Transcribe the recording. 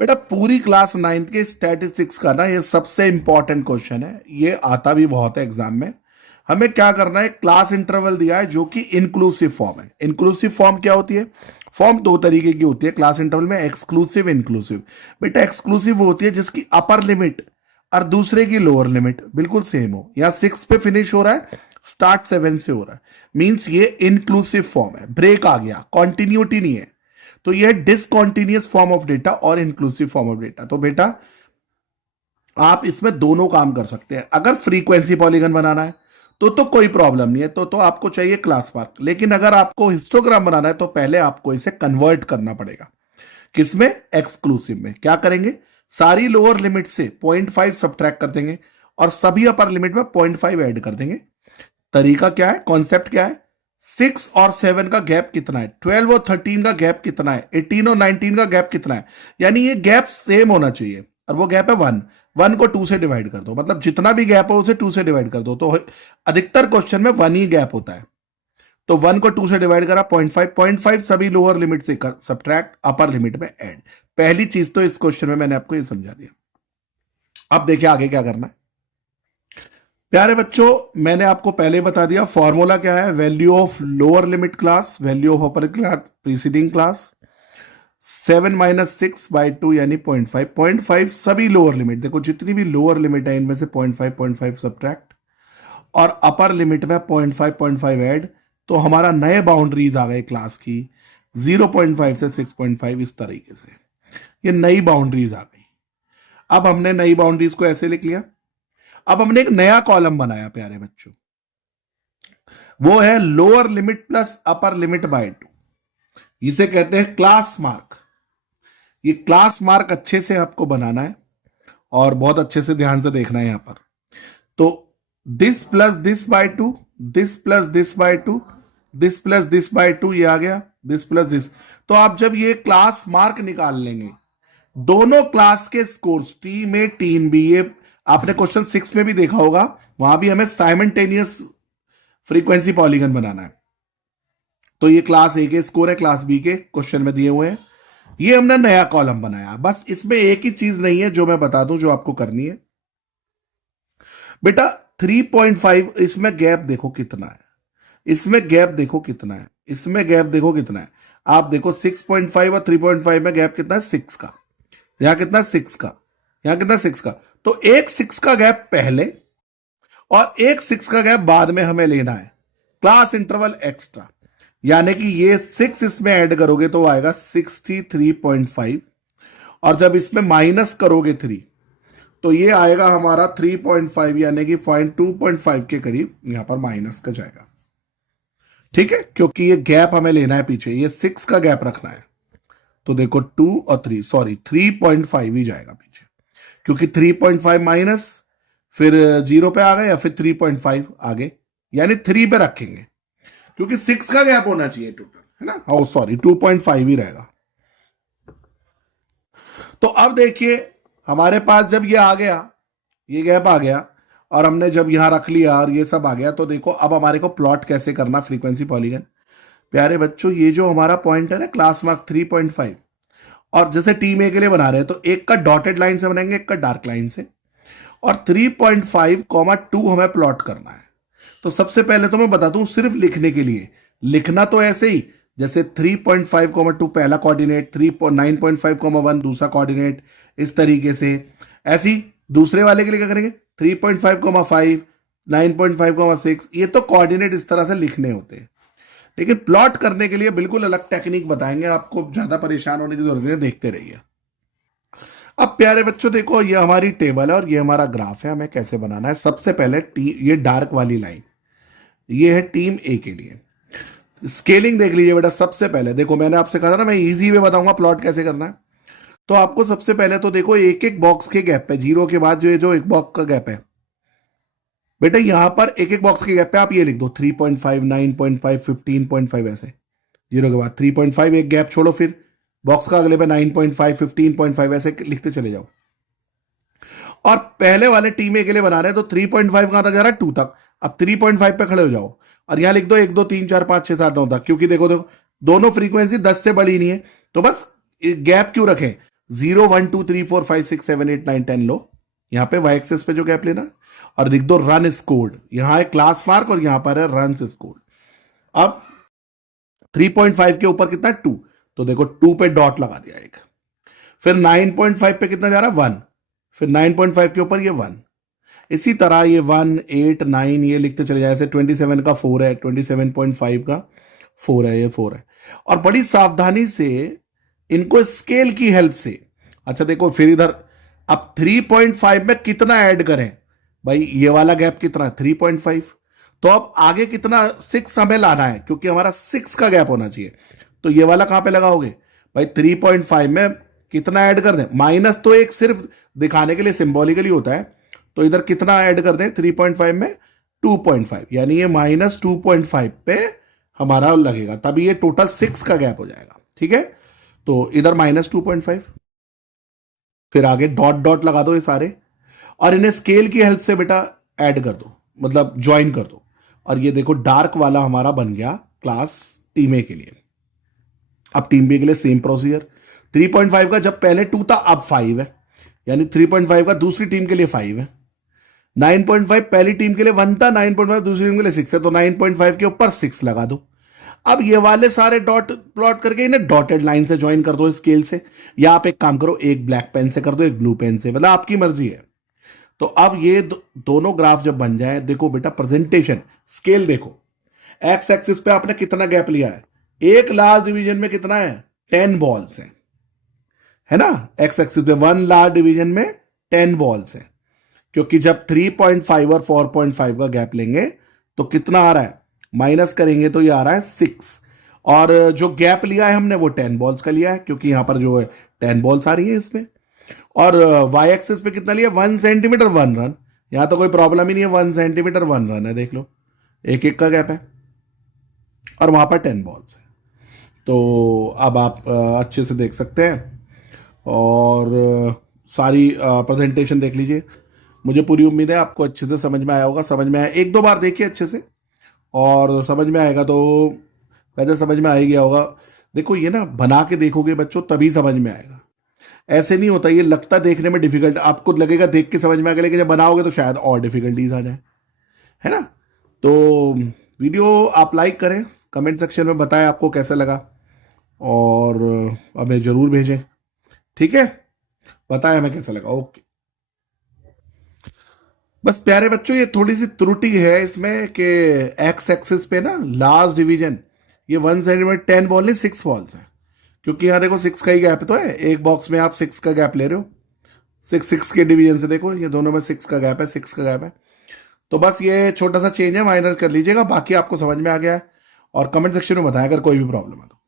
बेटा पूरी class ninth के स्टैटिस्टिक्स का ना ये सबसे इंपॉर्टेंट क्वेश्चन है, ये आता भी बहुत है एग्जाम में। हमें क्या करना है, क्लास इंटरवल दिया है जो कि इंक्लूसिव फॉर्म है। इंक्लूसिव फॉर्म क्या होती है? फॉर्म दो तरीके की होती है क्लास इंटरवल में, एक्सक्लूसिव इंक्लूसिव। बेटा एक्सक्लूसिव वो होती है जिसकी अपर लिमिट और दूसरे की लोअर लिमिट बिल्कुल सेम हो। यहाँ 6 पे फिनिश हो रहा है, स्टार्ट 7 से हो रहा है, मींस ये इंक्लूसिव फॉर्म है। ब्रेक आ गया, कॉन्टिन्यूटी नहीं है, तो यह डिसकॉन्टिन्यूस फॉर्म ऑफ डेटा और इंक्लूसिव फॉर्म ऑफ डेटा। तो बेटा आप इसमें दोनों काम कर सकते हैं। अगर फ्रीक्वेंसी पॉलीगन बनाना है तो कोई प्रॉब्लम नहीं है, तो आपको चाहिए क्लास मार्क। लेकिन अगर आपको हिस्टोग्राम बनाना है तो पहले आपको इसे कन्वर्ट करना पड़ेगा। किसमें? एक्सक्लूसिव में। क्या करेंगे, सारी लोअर लिमिट से 0.5 सब्ट्रैक्ट कर देंगे और सभी अपर लिमिट में 0.5 ऐड कर देंगे। तरीका क्या है, कॉन्सेप्ट क्या है? 6 और 7 का गैप कितना है, 12 और 13 का गैप कितना है, 18 और 19 का गैप कितना है। यानी ये गैप सेम होना चाहिए, और वो गैप है 1। 1 को 2 से डिवाइड कर दो, मतलब जितना भी गैप हो उसे 2 से डिवाइड कर दो। तो अधिकतर क्वेश्चन में 1 ही गैप होता है। तो 1 को 2 से डिवाइड करा, 0.5। 0.5 सभी लोअर लिमिट से सब्ट्रैक्ट, अपर लिमिट में ऐड। पहली चीज तो इस क्वेश्चन में मैंने आपको ये समझा दिया। अब देखिए आगे क्या करना है। प्यारे बच्चों, मैंने आपको पहले बता दिया फॉर्मूला क्या है, value of lower limit class, value of upper class preceding class, 7 minus 6/2 यानी 0.5। 0.5 सभी लोअर लिमिट, देखो जितनी भी लोअर लिमिट है इनमें से 0.5 सब्ट्रैक्ट, और अपर लिमिट में 0.5 ऐड। तो हमारा नए बाउंड्रीज आ गए क्लास की, 0.5 से 6.5, इस तरीके से ये नई बाउंड्रीज आ गई। अब हमने नई बाउंड्रीज को ऐसे लिख लिया। अब हमने एक नया कॉलम बनाया प्यारे बच्चों, वो है lower limit plus upper limit by 2। इसे कहते हैं क्लास मार्क। ये क्लास मार्क अच्छे से आपको बनाना है और बहुत अच्छे से ध्यान से देखना है यहां पर। तो this plus this by 2, this plus this by 2, this plus this by 2, ये आ गया, दिस प्लस दिस। तो आप जब ये क्लास मार्क निकाल लेंगे, दोनों क्लास के स्कोर्स टी में टी इन बी, ये आपने क्वेश्चन 6 में भी देखा होगा, वहां भी हमें साइमल्टेनियस फ्रीक्वेंसी पॉलीगन बनाना है। तो ये क्लास ए के स्कोर है, क्लास बी के क्वेश्चन में दिए हुए हैं। ये हमने नया कॉलम बनाया। बस इसमें एक ही चीज नहीं है जो मैं बता दूं जो आपको करनी है। बेटा 3.5, इसमें गैप देखो कितना है, इसमें गैप देखो कितना है, इसमें गैप देखो कितना है। आप देखो 6.5 और 3.5 में गैप कितना है, 6 का। यहां कितना, 6 का। यहां कितना, 6 का। तो एक 6 का गैप पहले और एक 6 का गैप बाद में हमें लेना है, क्लास इंटरवल एक्स्ट्रा। यानी कि ये 6 इसमें ऐड करोगे तो आएगा 63.5, और जब इसमें माइनस करोगे 3 तो ये आएगा हमारा 3.5, यानी कि 2.5 के करीब यहां पर माइनस का जाएगा। ठीक है, क्योंकि ये गैप हमें लेना है पीछे, ये 6 का गैप रखना है। तो देखो 2 और 3, सॉरी 3.5 ही जाएगा पीछे, क्योंकि 3.5 माइनस फिर 0 पे आ गए या फिर 3.5 आगे, यानी 3 पे रखेंगे, क्योंकि 6 का गैप होना चाहिए टोटल, है ना। ओ सॉरी 2.5 ही रहेगा। तो अब देखिए हमारे पास जब ये आ गया, ये गैप आ गया, और हमने जब यहां रख लिया और ये सब आ गया, तो देखो अब हमारे को प्लॉट कैसे करना फ्रीक्वेंसी पॉलीगन। प्यारे बच्चों, ये जो हमारा पॉइंट है ना क्लास मार्क 3.5, और जैसे टीम ए के लिए बना रहे हैं तो एक का डॉटेड लाइन से बनाएंगे, एक का डार्क लाइन से, और 3.5, 2 हमें प्लॉट करना है। तो सबसे पहले तो मैं बता दूं, सिर्फ लिखने के लिए लिखना तो ऐसे ही, जैसे 3.5, 2 पहला कोऑर्डिनेट, 9.5, 1 दूसरा कोऑर्डिनेट, इस तरीके से। ऐसी दूसरे वाले के लिए क्या करेंगे, 3.5, 9.5, 6, ये तो कोऑर्डिनेट इस तरह से लिखने होते हैं। लेकिन प्लॉट करने के लिए बिल्कुल अलग टेक्निक बताएंगे, आपको ज्यादा परेशान होने की जरूरत नहीं है, देखते रहिए। अब प्यारे बच्चों देखो, ये हमारी टेबल है और ये हमारा ग्राफ है। हमें कैसे बनाना है, सबसे पहले ये डार्क वाली लाइन, ये है टीम ए के लिए। स्केलिंग देख लीजिए बेटा। सबसे पहले देखो, मैंने आपसे कहा था ना मैं इजी वे बताऊंगा प्लॉट कैसे करना है। तो आपको सबसे पहले तो देखो एक एक बॉक्स के गैप पे, जीरो के बाद जो एक बॉक्स का गैप है बेटा, यहां पर एक एक बॉक्स के गैप पे आप ये लिख दो 3.5, 9.5, 15.5, ऐसे। जीरो के बाद 3.5 एक गैप छोड़ो, फिर बॉक्स का अगले पे 9.5, 15.5, ऐसे लिखते चले जाओ। और पहले वाले टीम ए के लिए बना रहे हैं तो 3.5 कहां तक जा रहा है, 2 तक। अब 3.5 पे खड़े हो जाओ और यहां लिख दो 1 2 3 4 5 6 7 9 तक, क्योंकि देखो देखो दोनों फ्रीक्वेंसी 10 से बड़ी नहीं है, तो बस गैप क्यों रखें, 0 1 2 3 4 5 6 7 8 9 10 लो, यहां पे वाई एक्सेस पे जो गैप लेना, और लिख दो रन स्कोर्ड, यहां है क्लास मार्क और यहां पर है रन स्कोर्ड। अब 3.5 के ऊपर कितना है 2, तो देखो 2 पे डॉट लगा दिया एक। फिर 9.5 पे कितना जा रहा है 1, फिर 9.5 के ऊपर ये 1। इसी तरह ये 1 8 9 ये लिखते चले जाए, जैसे 27 का 4 है, 27.5 का 4 है, ये 4 है। और बड़ी सावधानी से इनको स्केल की हेल्प से, अच्छा देखो फिर इधर अब 3.5 में कितना ऐड करें भाई, ये वाला गैप कितना है 3.5, तो अब आगे कितना 6 हमें लाना है, क्योंकि हमारा 6 का गैप होना चाहिए। तो ये वाला कहां पे लगाओगे भाई, 3.5 में कितना ऐड कर दें, माइनस तो एक सिर्फ दिखाने के लिए सिंबॉलिकली होता है, तो इधर कितना ऐड कर दें 3.5 में 2.5, यानी ये -2.5 पे हमारा लगेगा, तभी ये टोटल 6 का गैप हो जाएगा। ठीक है, तो इधर -2.5, फिर आगे डॉट डॉट लगा दो ये सारे, और इन्हें स्केल की हेल्प से बेटा ऐड कर दो, मतलब ज्वाइन कर दो। और ये देखो डार्क वाला हमारा बन गया क्लास टीम ए के लिए। अब टीम बी के लिए सेम प्रोसीजर, 3.5 का जब पहले 2 था अब 5 है, यानी 3.5 का दूसरी टीम के लिए 5 है। 9.5 पहली टीम के लिए 1 था, 9.5 दूसरी टीम के लिए 6 है, तो 9.5 के ऊपर 6 लगा दो। अब ये वाले सारे डॉट प्लॉट करके इन्हें डॉटेड लाइन से ज्वाइन कर दो स्केल से, या आप एक काम करो, एक ब्लैक पेन से कर दो, एक ब्लू पेन से, मतलब आपकी मर्जी है। तो अब ये दोनों ग्राफ जब बन जाए, देखो बेटा प्रेजेंटेशन स्केल देखो, एक्स एक्सिस पे आपने कितना गैप लिया है, एक लार्ज डिवीजन में कितना है 10 बॉल्स है ना, एक्स एक्सिस पे 1 लार्ज डिवीजन में 10 बॉल्स है, क्योंकि जब 3.5 और 4.5 का गैप लेंगे तो कितना आ रहा है, माइनस करेंगे तो ये आ रहा है 6, और जो गैप लिया है हमने वो 10 बॉल्स का लिया है, क्योंकि यहां पर जो है 10 बॉल्स आ रही है इसमें। और वाई एक्सिस पे कितना लिया 1 सेंटीमीटर 1 रन, यहां तो कोई प्रॉब्लम ही नहीं है, 1 सेंटीमीटर 1 रन है, देख लो एक एक का गैप है, और वहां पर 10 बॉल्स है। तो अब आप अच्छे से देख सकते हैं, और सारी प्रेजेंटेशन देख लीजिए। मुझे पूरी उम्मीद है आपको अच्छे से समझ में आया होगा, समझ में आया, एक दो बार देखिए अच्छे से, और समझ में आएगा तो वैसे समझ में आ ही गया होगा। देखो ये ना बना के देखोगे बच्चों तभी समझ में आएगा, ऐसे नहीं होता, ये लगता देखने में डिफिकल्ट, आपको लगेगा देख के समझ में आएगा, लेकिन जब बनाओगे तो शायद और डिफिकल्टीज आ जाए, है ना। तो वीडियो आप लाइक करें, कमेंट सेक्शन में बताएं आपको कैसा लगा, और हमें जरूर भेजें, ठीक है, बताएं हमें कैसा लगा। ओके, बस प्यारे बच्चों ये थोड़ी सी त्रुटि है इसमें कि एक्स एक्सिस पे ना लास्ट डिवीजन ये 1 सेंटीमीटर 10 बॉल नहीं 6 बॉल्स है, क्योंकि यहाँ देखो 6 का ही गैप तो है, एक बॉक्स में आप 6 का गैप ले रहे हो, 6 के डिवीजन से देखो ये दोनों में 6 का गैप है, 6 का गैप है। तो बस ये छोटा सा चेंज है, माइनर कर लीजिएगा, बाकी आपको समझ में आ गया है, और कमेंट सेक्शन में बताएं अगर कोई भी प्रॉब्लम है तो।